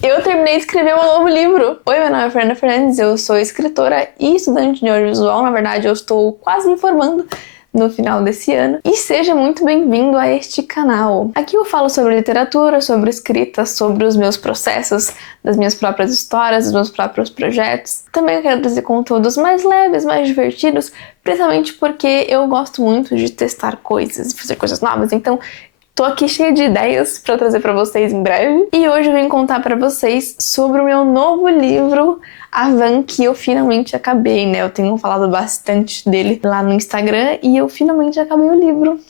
Eu terminei de escrever um novo livro. Oi, meu nome é Fernanda Fernandes, eu sou escritora e estudante de audiovisual. Na verdade, eu estou quase me formando no final desse ano. E seja muito bem-vindo a este canal. Aqui eu falo sobre literatura, sobre escrita, sobre os meus processos, das minhas próprias histórias, dos meus próprios projetos. Também eu quero trazer conteúdos mais leves, mais divertidos, principalmente porque eu gosto muito de testar coisas, fazer coisas novas. Então, tô aqui cheia de ideias pra trazer pra vocês em breve. E hoje eu vim contar pra vocês sobre o meu novo livro, A Van, que eu finalmente acabei, né? Eu tenho falado bastante dele lá no Instagram e eu finalmente acabei o livro.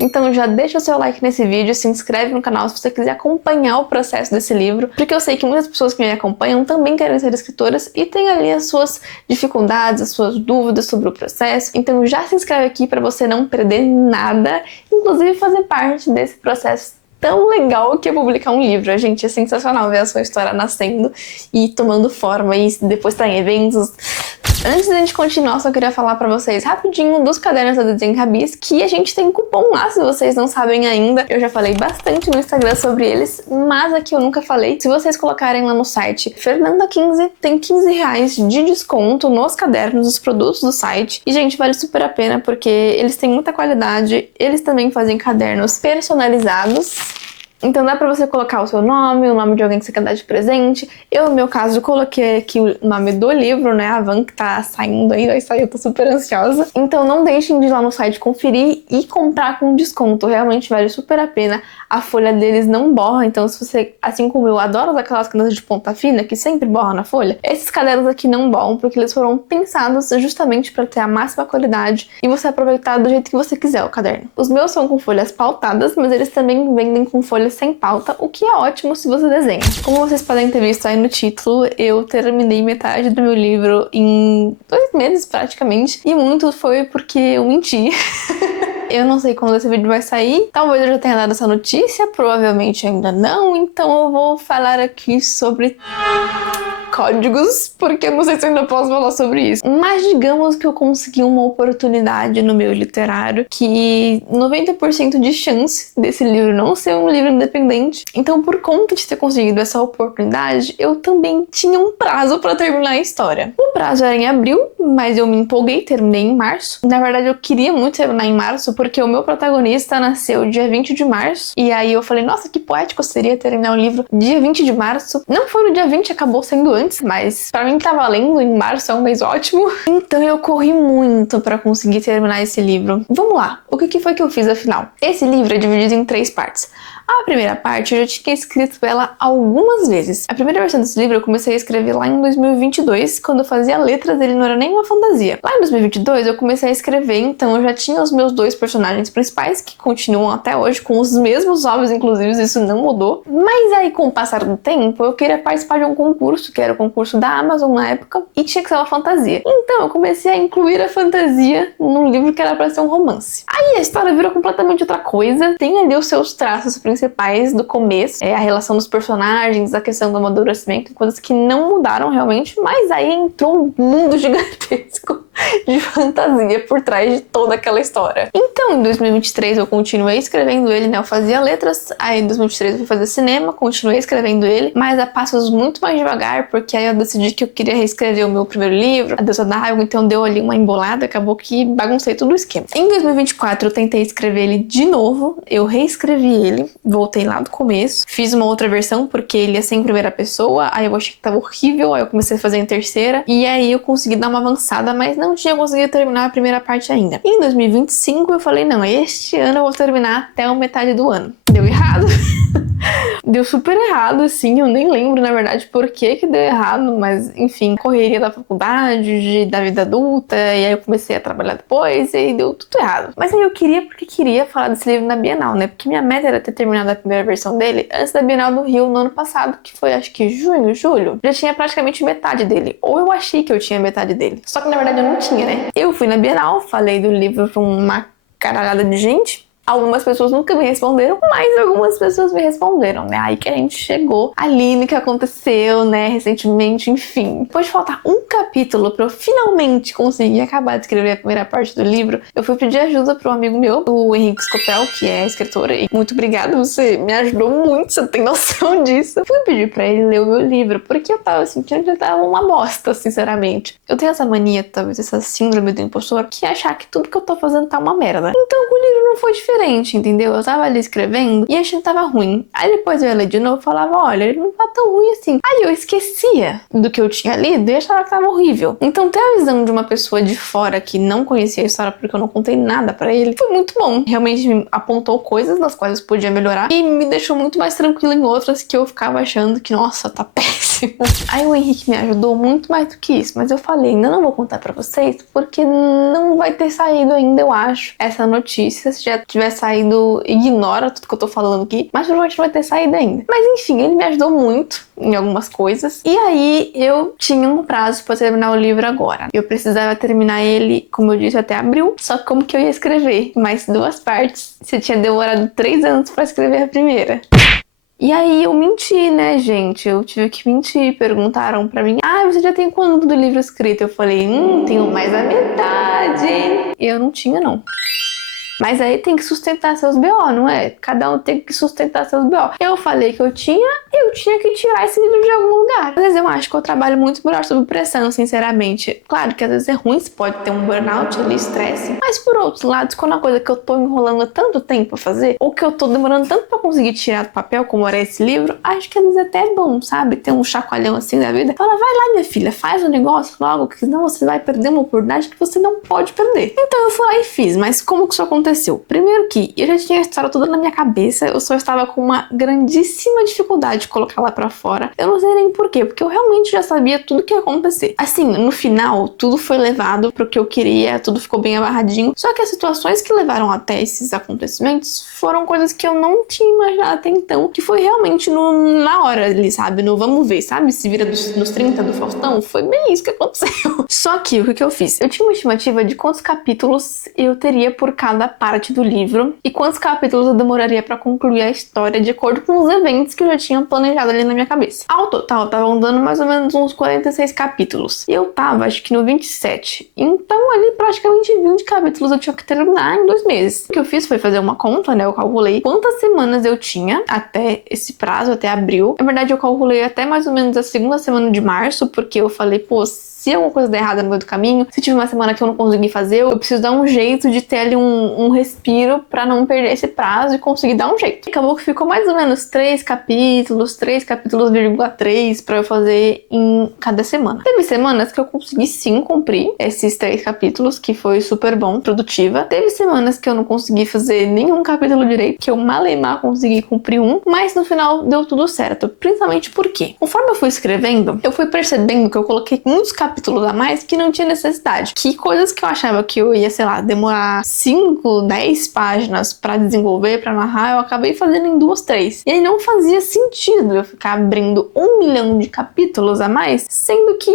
Então já deixa o seu like nesse vídeo, se inscreve no canal se você quiser acompanhar o processo desse livro, porque eu sei que muitas pessoas que me acompanham também querem ser escritoras e tem ali as suas dificuldades, as suas dúvidas sobre o processo. Então já se inscreve aqui para você não perder nada, inclusive fazer parte desse processo tão legal que é publicar um livro. Gente, é sensacional ver a sua história nascendo e tomando forma e depois tá em eventos. Antes da gente continuar, só queria falar pra vocês rapidinho dos cadernos da Desenho Rabis, que a gente tem cupom lá, se vocês não sabem ainda. Eu já falei bastante no Instagram sobre eles, mas aqui eu nunca falei. Se vocês colocarem lá no site Fernanda15, tem R$15 de desconto nos cadernos, dos produtos do site. E, gente, vale super a pena, porque eles têm muita qualidade, eles também fazem cadernos personalizados. Então dá pra você colocar o seu nome, o nome de alguém que você quer dar de presente. Eu, no meu caso, coloquei aqui o nome do livro, né? A Van, que tá saindo aí, vai sair, eu tô super ansiosa. Então não deixem de ir lá no site conferir e comprar com desconto. Realmente vale super a pena. A folha deles não borra, então se você, assim como eu, adora aquelas canetas de ponta fina, que sempre borra na folha, esses cadernos aqui não borram, porque eles foram pensados justamente pra ter a máxima qualidade e você aproveitar do jeito que você quiser o caderno. Os meus são com folhas pautadas, mas eles também vendem com folhas sem pauta, o que é ótimo se você desenha. Como vocês podem ter visto aí no título, eu terminei metade do meu livro em 2 meses praticamente, e muito foi porque eu menti. Eu não sei quando esse vídeo vai sair, talvez eu já tenha dado essa notícia, provavelmente ainda não, então eu vou falar aqui sobre códigos, porque eu não sei se eu ainda posso falar sobre isso. Mas digamos que eu consegui uma oportunidade no meio literário, que 90% de chance desse livro não ser um livro independente. Então, por conta de ter conseguido essa oportunidade, eu também tinha um prazo para terminar a história. O prazo era em abril, mas eu me empolguei, terminei em março. Na verdade, eu queria muito terminar em março, porque o meu protagonista nasceu dia 20 de março, e aí eu falei, nossa, que poético seria terminar o livro dia 20 de março. Não foi no dia 20, acabou sendo antes, mas pra mim tá valendo, em março é um mês ótimo. Então eu corri muito pra conseguir terminar esse livro. Vamos lá, o que foi que eu fiz afinal? Esse livro é dividido em 3 partes. A primeira parte eu já tinha escrito ela algumas vezes. A primeira versão desse livro eu comecei a escrever lá em 2022, quando eu fazia letras, ele não era nem uma fantasia. Lá em 2022 eu comecei a escrever, então eu já tinha os meus 2 personagens principais, que continuam até hoje, com os mesmos nomes, inclusive, isso não mudou. Mas aí, com o passar do tempo, eu queria participar de um concurso, que era o concurso da Amazon na época, e tinha que ser uma fantasia. Então eu comecei a incluir a fantasia num livro que era pra ser um romance. Aí a história virou completamente outra coisa, tem ali os seus traços principais do começo, a relação dos personagens, a questão do amadurecimento, coisas que não mudaram realmente, mas aí entrou um mundo gigantesco de fantasia por trás de toda aquela história. Então, em 2023 eu continuei escrevendo ele, né? Eu fazia letras, aí em 2023 eu fui fazer cinema, continuei escrevendo ele, mas a passos muito mais devagar, porque aí eu decidi que eu queria reescrever o meu primeiro livro, A Deusa d'Água, então deu ali uma embolada, acabou que baguncei todo o esquema. Em 2024 eu tentei escrever ele de novo, eu reescrevi ele, voltei lá do começo, fiz uma outra versão porque ele ia ser em primeira pessoa, aí eu achei que tava horrível, aí eu comecei a fazer em terceira, e aí eu consegui dar uma avançada, mas não tinha conseguido terminar a primeira parte ainda. Em 2025 eu falei, não, este ano eu vou terminar até a metade do ano. Deu errado. Deu super errado, assim, eu nem lembro, na verdade, por que deu errado, mas, enfim, correria da faculdade, da vida adulta, e aí eu comecei a trabalhar depois, e aí deu tudo errado. Mas aí eu queria, porque queria falar desse livro na Bienal, né, porque minha meta era ter terminado a primeira versão dele antes da Bienal do Rio no ano passado, que foi, acho que junho, julho, já tinha praticamente metade dele, ou eu achei que eu tinha metade dele, só que na verdade eu não tinha, né. Eu fui na Bienal, falei do livro pra uma caralhada de gente, Algumas pessoas nunca me responderam, mas algumas pessoas me responderam, né? Aí que a gente chegou ali no que aconteceu, né, recentemente, enfim. Depois de faltar um capítulo pra eu finalmente conseguir acabar de escrever a primeira parte do livro, eu fui pedir ajuda para um amigo meu, o Henrique Scopel, que é escritor, e muito obrigada, você me ajudou muito, você tem noção disso. Eu fui pedir pra ele ler o meu livro, porque eu tava sentindo que ele tava uma bosta, sinceramente. Eu tenho essa mania, talvez essa síndrome do impostor, que é achar que tudo que eu tô fazendo tá uma merda. Então com o livro não foi diferente, entendeu? Eu tava ali escrevendo e achei que tava ruim. Aí depois eu ia ler de novo e falava, olha, ele não tá tão ruim assim. Aí eu esquecia do que eu tinha lido e achava que tava horrível. Então ter a visão de uma pessoa de fora que não conhecia a história porque eu não contei nada pra ele foi muito bom. Realmente me apontou coisas nas quais eu podia melhorar e me deixou muito mais tranquila em outras que eu ficava achando que, nossa, tá péssimo. Aí o Henrique me ajudou muito mais do que isso, mas eu falei, ainda não vou contar pra vocês porque não vai ter saído ainda, eu acho, essa notícia. Se já tiver saído, ignora tudo que eu tô falando aqui, mas provavelmente não vai ter saído ainda. Mas enfim, ele me ajudou muito em algumas coisas. E aí eu tinha um prazo pra terminar o livro agora. Eu precisava terminar ele, como eu disse, até abril. Só que como que eu ia escrever mais 2 partes? Você tinha demorado 3 anos pra escrever a primeira. E aí eu menti, né, gente? Eu tive que mentir. Perguntaram pra mim, você já tem quanto do livro escrito? Eu falei, tenho mais a metade. E eu não tinha, não. Mas aí tem que sustentar seus BO, não é? Cada um tem que sustentar seus BO. Eu falei que eu tinha que tirar esse livro de algum lugar. Às vezes eu acho que eu trabalho muito melhor sob pressão, sinceramente. Claro que às vezes é ruim, você pode ter um burnout ali, estresse. Mas por outros lados, quando a coisa que eu tô enrolando tanto tempo pra fazer, ou que eu tô demorando tanto pra conseguir tirar do papel, como era esse livro, acho que às vezes até é bom, sabe? Ter um chacoalhão assim da vida. Fala, vai lá, minha filha, faz o negócio logo, que senão você vai perder uma oportunidade que você não pode perder. Então eu fui lá e fiz, mas como que isso aconteceu? Primeiro que eu já tinha a história toda na minha cabeça, eu só estava com uma grandíssima dificuldade de colocar lá pra fora. Eu não sei nem porquê, porque eu realmente já sabia tudo que ia acontecer. Assim, no final, tudo foi levado pro que eu queria, tudo ficou bem amarradinho. Só que as situações que levaram até esses acontecimentos foram coisas que eu não tinha imaginado até então, que foi realmente na hora ali, sabe? No vamos ver, sabe? Se vira nos 30 do Faustão, foi bem isso que aconteceu. Só que, o que eu fiz? Eu tinha uma estimativa de quantos capítulos eu teria por cada parte do livro e quantos capítulos eu demoraria pra concluir a história de acordo com os eventos que eu já tinha planejado ali na minha cabeça. Ao total, estavam dando mais ou menos uns 46 capítulos. E eu tava, acho que no 27. Então, ali praticamente 20 capítulos eu tinha que terminar em 2 meses. O que eu fiz foi fazer uma conta, né? Eu calculei quantas semanas eu tinha até esse prazo, até abril. Na verdade, eu calculei até mais ou menos a 2ª semana de março, porque eu falei, pô, se alguma coisa der errada no meio do caminho, se tiver uma semana que eu não consegui fazer, eu preciso dar um jeito de ter ali um respiro pra não perder esse prazo e conseguir dar um jeito. Acabou que ficou mais ou menos 3 capítulos, 3,3 pra eu fazer em cada semana. Teve semanas que eu consegui sim cumprir esses 3 capítulos, que foi super bom, produtiva. Teve semanas que eu não consegui fazer nenhum capítulo direito, que eu malemar consegui cumprir um, mas no final deu tudo certo. Principalmente porque, conforme eu fui escrevendo, eu fui percebendo que eu coloquei muitos capítulos a mais que não tinha necessidade. Que coisas que eu achava que eu ia, sei lá, demorar 5, 10 páginas pra desenvolver, pra narrar, eu acabei fazendo em 2, 3. E aí não fazia sentido eu ficar abrindo 1 milhão de capítulos a mais, sendo que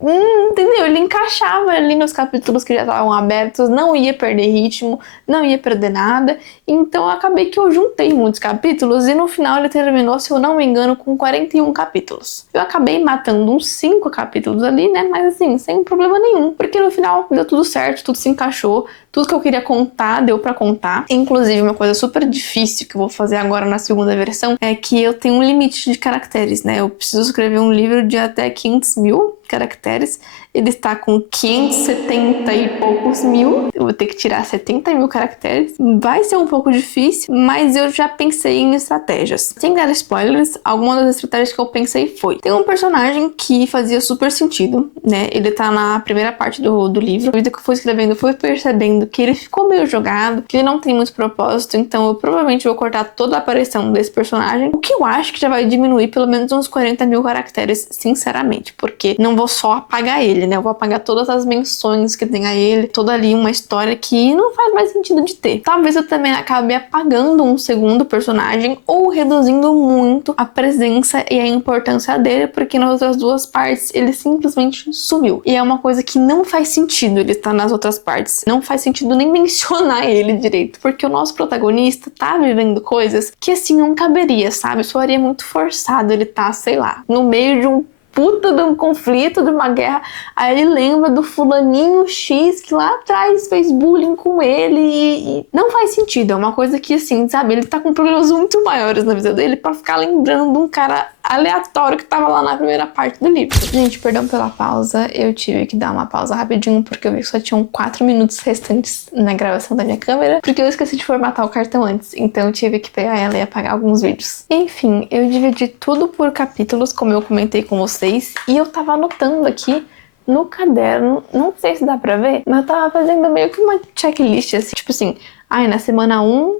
entendeu? Ele encaixava ali nos capítulos que já estavam abertos, não ia perder ritmo, não ia perder nada. Então eu acabei que eu juntei muitos capítulos e no final ele terminou, se eu não me engano, com 41 capítulos. Eu acabei matando uns 5 capítulos ali, né? Mas assim, sem problema nenhum, porque no final deu tudo certo, tudo se encaixou, tudo que eu queria contar deu pra contar. Inclusive, uma coisa super difícil que eu vou fazer agora na 2ª versão é que eu tenho um limite de caracteres, né? Eu preciso escrever um livro de até 500 mil caracteres. Ele está com 570 e poucos mil. Eu vou ter que tirar 70 mil caracteres. Vai ser um pouco difícil, mas eu já pensei em estratégias. Sem dar spoilers, alguma das estratégias que eu pensei foi: tem um personagem que fazia super sentido, né? Ele tá na primeira parte do livro. À medida que eu fui escrevendo, eu fui percebendo que ele ficou meio jogado, que ele não tem muito propósito, então eu provavelmente vou cortar toda a aparição desse personagem, o que eu acho que já vai diminuir pelo menos uns 40 mil caracteres, sinceramente, porque não vou só apagar ele, né? Eu vou apagar todas as menções que tem a ele, toda ali uma história que não faz mais sentido de ter. Talvez eu também acabe apagando um segundo personagem ou reduzindo muito a presença e a importância dele, porque nas outras duas partes ele simplesmente sumiu. E é uma coisa que não faz sentido ele estar nas outras partes. Não faz sentido nem mencionar ele direito, porque o nosso protagonista tá vivendo coisas que assim não caberia, sabe? Soaria muito forçado ele tá, sei lá, no meio de um puta de um conflito, de uma guerra, aí ele lembra do fulaninho X que lá atrás fez bullying com ele e não faz sentido, é uma coisa que assim, sabe, ele tá com problemas muito maiores na vida dele pra ficar lembrando de um cara aleatório que tava lá na primeira parte do livro. Gente, perdão pela pausa, eu tive que dar uma pausa rapidinho porque eu vi que só tinham 4 minutos restantes na gravação da minha câmera, porque eu esqueci de formatar o cartão antes, então eu tive que pegar ela e apagar alguns vídeos. Enfim, eu dividi tudo por capítulos, como eu comentei com vocês, e eu tava anotando aqui no caderno, não sei se dá pra ver, mas eu tava fazendo meio que uma checklist, assim, tipo assim, na semana 1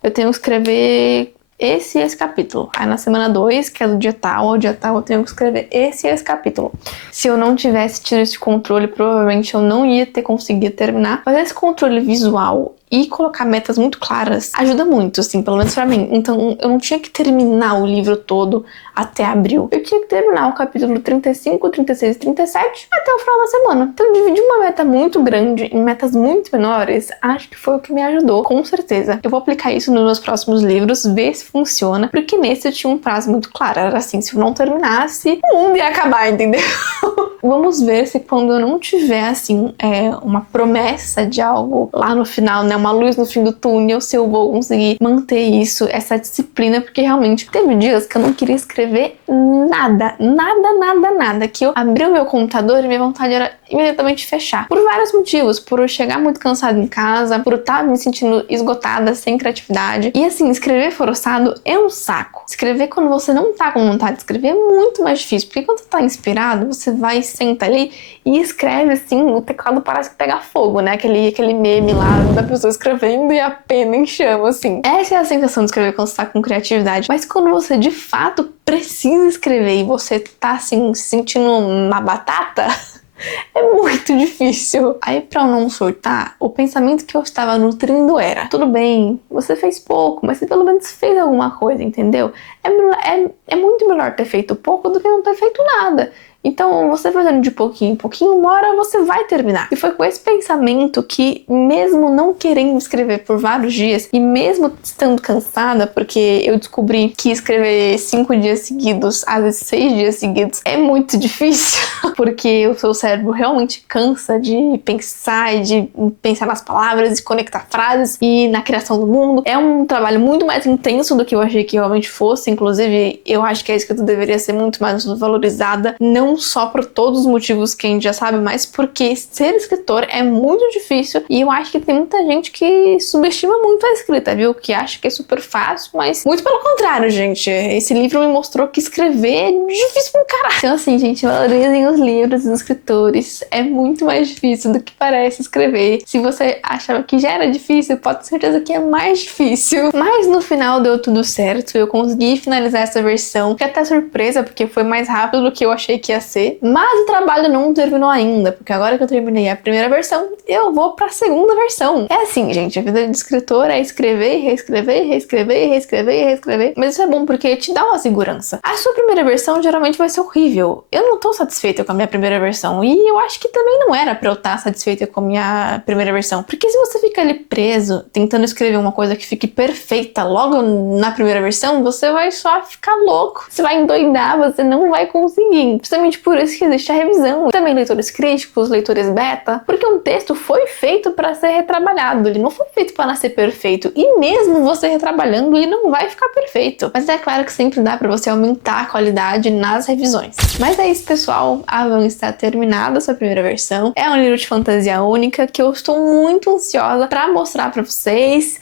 eu tenho que escrever esse capítulo. Aí na semana 2, que é do dia tal ao dia tal, eu tenho que escrever esse capítulo. Se eu não tivesse tido esse controle, provavelmente eu não ia ter conseguido terminar. Mas esse controle visual e colocar metas muito claras ajuda muito, assim, pelo menos pra mim. Então eu não tinha que terminar o livro todo até abril. Eu tinha que terminar o capítulo 35, 36 e 37 até o final da semana. Então dividir uma meta muito grande em metas muito menores, acho que foi o que me ajudou, com certeza. Eu vou aplicar isso nos meus próximos livros, ver se funciona, porque nesse eu tinha um prazo muito claro. Era assim, se eu não terminasse, o mundo ia acabar, entendeu? Vamos ver se quando eu não tiver, assim, uma promessa de algo lá no final, né, uma luz no fim do túnel, se eu vou conseguir manter isso, essa disciplina, porque realmente teve dias que eu não queria escrever nada, que eu abri o meu computador e minha vontade era imediatamente fechar. Por vários motivos, por eu chegar muito cansada em casa, por eu estar me sentindo esgotada, sem criatividade. E assim, escrever forçado é um saco. Escrever quando você não tá com vontade de escrever é muito mais difícil, porque quando você tá inspirado, você vai, senta ali e escreve assim, o teclado parece que pega fogo, né? Aquele meme lá da pessoa escrevendo e a pena em chama, assim. Essa é a sensação de escrever quando você tá com criatividade. Mas quando você de fato precisa escrever e você tá assim, se sentindo uma batata, é muito difícil. Aí, pra eu não surtar, o pensamento que eu estava nutrindo era: tudo bem, você fez pouco, mas você pelo menos fez alguma coisa, entendeu? É muito melhor ter feito pouco do que não ter feito nada. Então, você fazendo de pouquinho em pouquinho, uma hora você vai terminar. E foi com esse pensamento que, mesmo não querendo escrever por vários dias, e mesmo estando cansada, porque eu descobri que escrever 5 dias seguidos, às vezes 6 dias seguidos, é muito difícil, porque o seu cérebro realmente cansa de pensar e de pensar nas palavras, de conectar frases e na criação do mundo. É um trabalho muito mais intenso do que eu achei que realmente fosse. Inclusive, eu acho que a escrita deveria ser muito mais valorizada, não só por todos os motivos que a gente já sabe, mas porque ser escritor é muito difícil e eu acho que tem muita gente que subestima muito a escrita, viu? Que acha que é super fácil, mas muito pelo contrário, gente. Esse livro me mostrou que escrever é difícil pra caralho. Então assim, gente, valorizem os livros dos escritores. É muito mais difícil do que parece escrever. Se você achava que já era difícil, pode ter certeza que é mais difícil. Mas no final deu tudo certo, eu consegui finalizar essa versão. Fiquei até surpresa, porque foi mais rápido do que eu achei que ia ser, mas o trabalho não terminou ainda, porque agora que eu terminei a primeira versão, eu vou pra segunda versão. É assim, gente, a vida de escritor é escrever, reescrever, reescrever, reescrever, reescrever, mas isso é bom porque te dá uma segurança. A sua primeira versão geralmente vai ser horrível. Eu não tô satisfeita com a minha primeira versão, e eu acho que também não era pra eu estar satisfeita com a minha primeira versão, porque se você fica ali preso, tentando escrever uma coisa que fique perfeita logo na primeira versão, você vai só ficar louco, você vai endoidar, você não vai conseguir. Justamente por isso que existe a revisão. Também leitores críticos, leitores beta, porque um texto foi feito para ser retrabalhado, ele não foi feito para nascer perfeito, e mesmo você retrabalhando, ele não vai ficar perfeito. Mas é claro que sempre dá para você aumentar a qualidade nas revisões. Mas é isso, pessoal, a Van está terminada a sua primeira versão. É um livro de fantasia única que eu estou muito ansiosa para mostrar para vocês.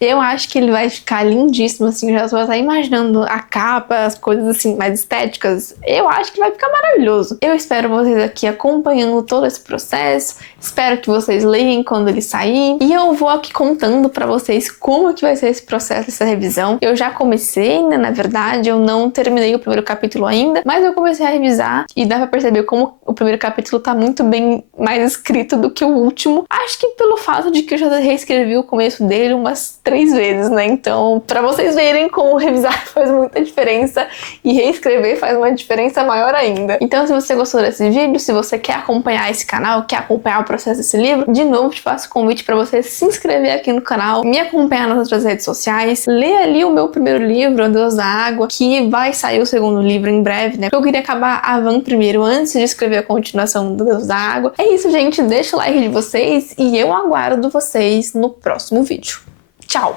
Eu acho que ele vai ficar lindíssimo, assim, já estou até imaginando a capa, as coisas assim mais estéticas. Eu acho que vai ficar maravilhoso. maravilhoso. Eu espero vocês aqui acompanhando todo esse processo, espero que vocês leiam quando ele sair, e eu vou aqui contando pra vocês como que vai ser esse processo, essa revisão. Eu já comecei, né, na verdade, eu não terminei o primeiro capítulo ainda, mas eu comecei a revisar e dá pra perceber como o primeiro capítulo tá muito bem mais escrito do que o último. Acho que pelo fato de que eu já reescrevi o começo dele umas 3 vezes, né? Então, pra vocês verem como revisar faz muita diferença e reescrever faz uma diferença maior ainda. Então, se você gostou desse vídeo, se você quer acompanhar esse canal, quer acompanhar o processo desse livro, de novo te faço o convite pra você se inscrever aqui no canal, me acompanhar nas outras redes sociais, ler ali o meu primeiro livro, O Deus da Água, que vai sair o segundo livro em breve, né? Porque eu queria acabar a Van primeiro, antes de escrever a continuação do Deus da Água. É isso, gente. Deixa o like de vocês e eu aguardo vocês no próximo vídeo. Tchau!